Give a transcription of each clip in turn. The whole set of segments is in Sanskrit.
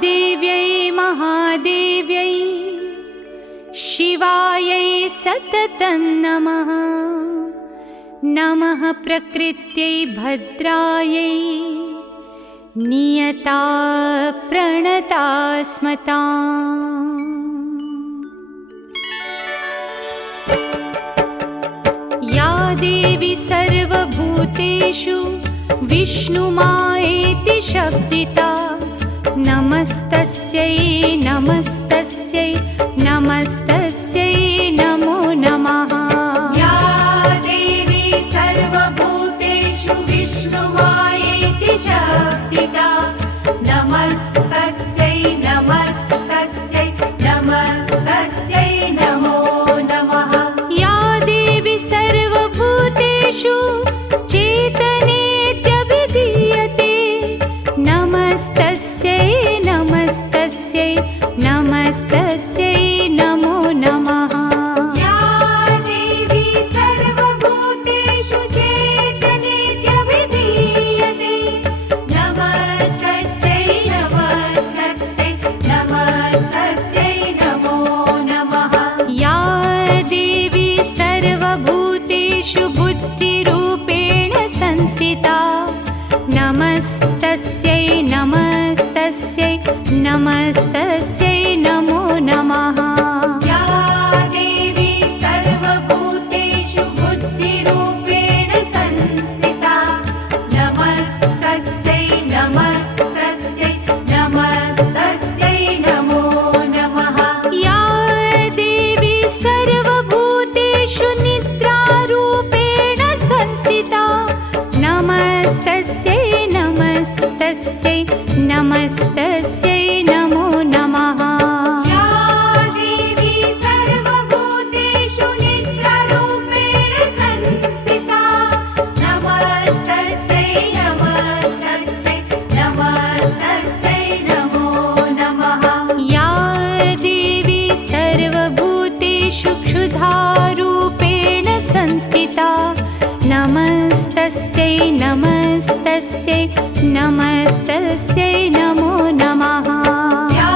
देव्यै महादेव्यै शिवायै सततं नमः। नमः प्रकृत्यै भद्रायै नियता प्रणता स्मताम्। या देवी सर्वभूतेषु विष्णुमायेति शब्दिता नमस्तस्यै नमस्तस्यै नमस्तस्यै नमो नमः। या देवी सर्वभूतेषु विष्णुमायेति शब्दिता नमस्तस्यै नमस्तस्यै नमस्तस्यै नमो नमः। या देवी सर्वभूतेषु चेतनेत्यभिधीयते नमस्तस्यै नमस्तस्यै नमस्तस्यै नमो नमः। या देवी सर्वभूतेषु चेतनेत्यभिधीयते नमस्तस्यै नमस्तस्यै नमस्तस्यै नमो नमः। या देवी सर्वभूतेषु बुद्धिरूपेण संस्थिता नमस्तस्यै नमस्तस्यै नमस्तस्यै नमो नमः। या देवी सर्वभूतेषु बुद्धिरूपेण संस्थिता नमस्तस्यै नमस्तस्यै नमस्तस्यै नमो नमः। या देवी सर्वभूतेषु निद्रारूपेण संस्थिता नमस्तस्यै नमस्तस्यै नमस्तस्यै नमो नमः। या देवी सर्वभूतेषु निद्रारूपेण संस्थिता नमस्तस्यै नमस्तस्यै नमस्तस्यै नमो नमः। या देवी सर्वभूतेषु क्षुधारूपेण संस्थिता नमस्तस्यै नमस्तस्यै नमस्तस्यै नमो नमः। या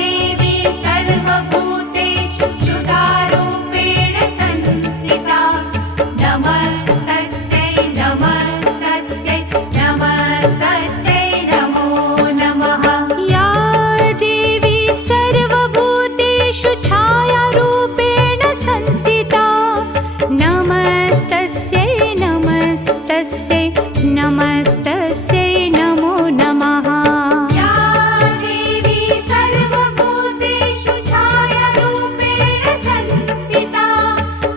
देवी सर्वभूतेषु क्षुधारूपेण संस्थिता नमस्तस्यै नमस्तस्यै नमस्तस्यै नमो नमः। या देवी सर्वभूतेषु छायारूपेण संस्थिता नमस्तस्यै नमस्तस्यै नमस्तस्यै नमो नमः। या देवी सर्वभूतेषु छायारूपेण संस्थिता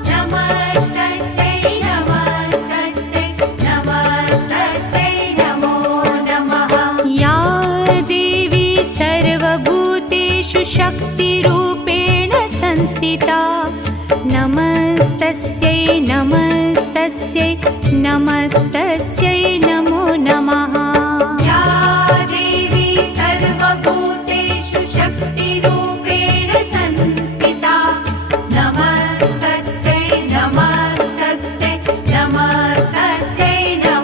नमस्तस्यै नमस्तस्यै नमस्तस्यै नमो नमः। या देवी सर्वभूतेषु शक्तिरूपेण संस्थिता नमस्तस्यै नमस्तस्यै नमस्तस्यै नमो नमः। या देवी सर्वभूतेषु शक्तिरूपेण संस्थिता नमस्तस्यै नमस्तस्यै नमस्तस्यै नमो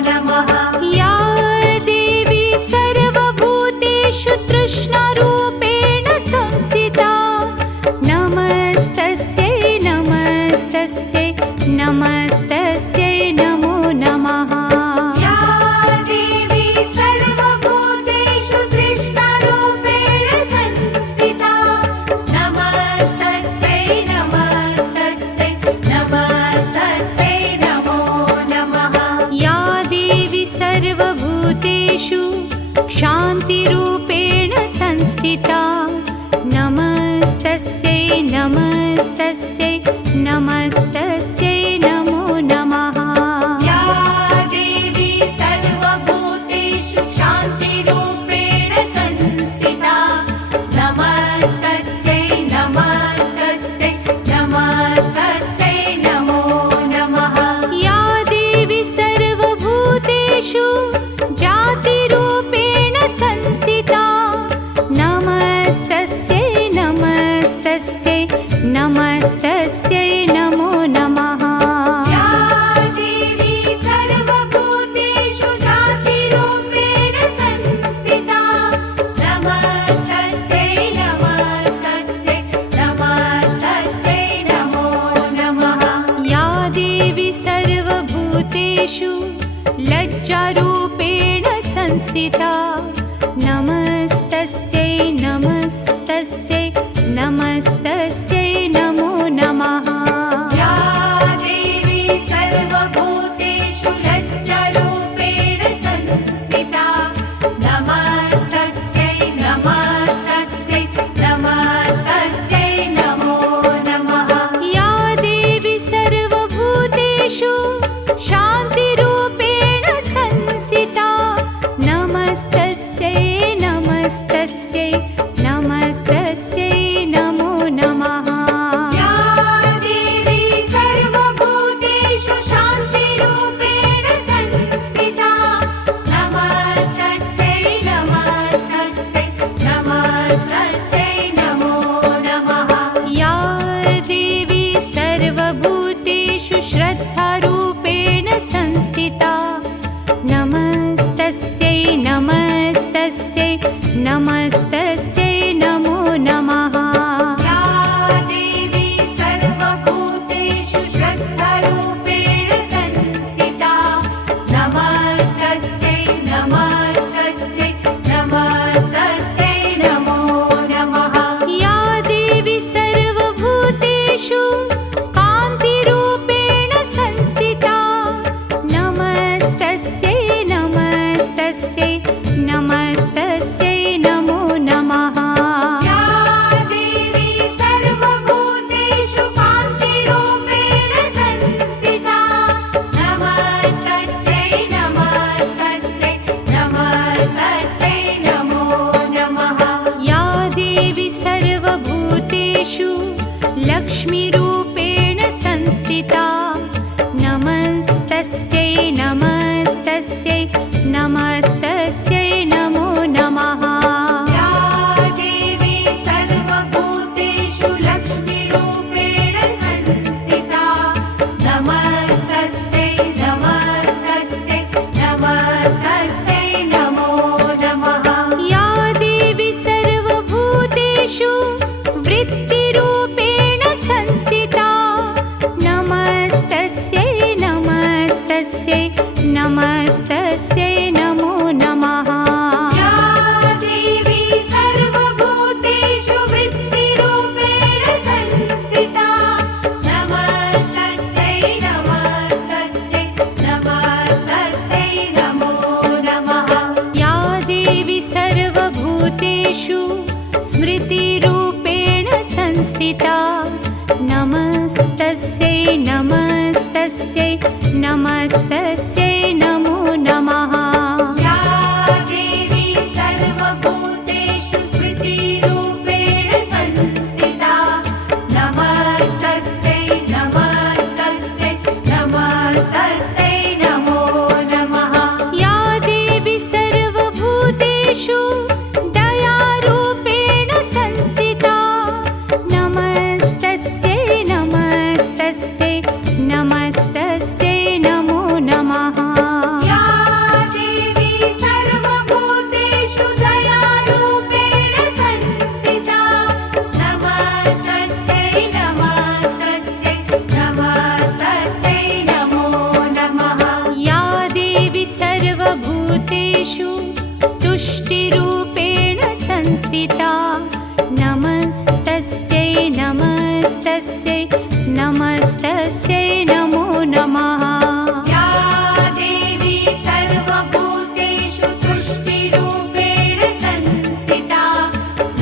नमः। या देवी सर्वभूतेषु तृष्णारूपेण संस्थिता नमस्तस्यै नमस्तस्यै नमस्तस्यै नमो नमः। या देवी सर्वभूतेषु तृष्णारूपेण संस्थिता नमस्तस्यै नमस्तस्यै नमस्तस्यै नमो नमः। या देवी सर्वभूतेषु क्षान्तिरूपेण संस्थिता नमस्तस्यै नमस्तस्यै नमस्तस्यै नमो नमः। या देवी सर्वभूतेषु शान्तिरूपेण संस्थिता नमस्तस्यै नमस्तस्यै नमस्तस्यै नमो नमः। या देवी सर्वभूतेषु जातिरूपेण संस्थिता नमस्तस्यै नमस्तस्यै नमस्तस्यै नमो नमः। लज्जारूपेण संस्थिता नमस्तस्यै नमस्तस्यै नमस्तस्यै नमो नमः। या देवी सर्वभूतेषु लज्जारूपेण संस्थिता नमस्तस्यै नमस्तस्यै नमस्तस्यै नमो नमः। या देवी सर्वभूतेषु शान्तिरूपेण संस्थिता नमस्तस्यै नमस्तस्यै नमस्तस्यै नमो नमः। या देवी सर्वभूतेषु शान्तिरूपेण संस्थिता नमस्तस्यै नमस्तस्यै नमस्तस्यै नमो नमः। या देवी सर्वभूतेषु श्रद्धारूपेण संस्थिता नमस्तस्यै नमस्तस्यै नमस्तस्यै नमो नमः। या देवी सर्वभूतेषु श्रद्धारूपेण संस्थिता नमस्तस्यै नमस्तस्यै नमस्तस्यै नमो नमः। या देवी सर्वभूतेषु कान्तिरूपेण संस्थिता नमस्तस्यै नमस्तस्यै नमस्तस्यै नमो नमः। या देवी सर्वभूतेषु कान्तिरूपेण संस्थिता नमस्तस्यै नमस्तस्यै नमस्तस्यै नमो नमः। या देवी सर्वभूतेषु लक्ष्मीरूपेण संस्थिता नमस्तस्यै नमस्तस्यै नमस्तस्यै नमो नमः। या देवी सर्वभूतेषु लक्ष्मीरूपेण संस्थिता नमस्तस्यै नमस्तस्यै नमस्तस्यै नमो नमः। या देवी सर्वभूतेषु वृत्तिरूपेण संस्थिता नमस्तस्यै नमस्तस्यै नमस्तस्यै नमो नमः। या देवी सर्वभूतेषु वृत्तिरूपेण संस्थिता नमस्तस्यै नमस्तस्यै नमस्तस्यै नमो नमः। या देवी सर्वभूतेषु स्मृतिरूपेण संस्थिता नमस्तस्यै नमस्तस्यै नमस्तस्यै नमो नमः। या देवी सर्वभूतेषु स्मृतिरूपेण संस्थिता नमस्तस्यै नमस्तस्यै नमस्तस्यै नमो नमः। या देवी सर्वभूतेषु दयारूपेण संस्थिता नमस्तस्यै नमस्तस्यै नमस्तस्यै नमो नमः। या देवी सर्वभूतेषु दयारूपेण संस्थिता नमस्तस्यै नमस्तस्यै नमस्तस्यै नमो नमः। या देवी सर्वभूतेषु तुष्टिरूपेण संस्थिता नमस्तस्यै नमस्तस्यै नमस्तस्यै नमो नमः। या देवी सर्वभूतेषु तुष्टिरूपेण संस्थिता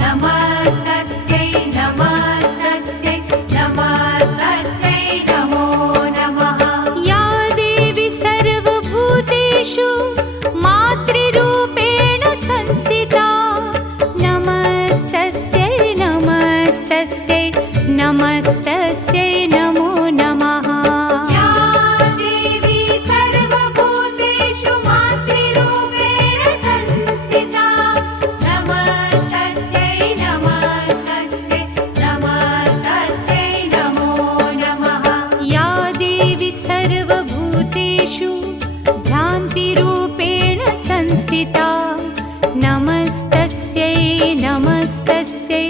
नमस्तस्यै नमस्तस्यै नमस्तस्यै नमो नमः। या देवी सर्वभूतेषु मातृरूपेण संस्थिता नमस्तस्यै नमस्तस्यै नमस्तस्यै नमो नमः। या देवी सर्वभूतेषु मातृरूपेण संस्थिता नमस्तस्यै नमस्तस्यै नमस्तस्यै नमो नमः। या देवी सर्वभूतेषु भ्रान्तिरूपेण संस्थिता नमस्तस्यै नमस्तस्यै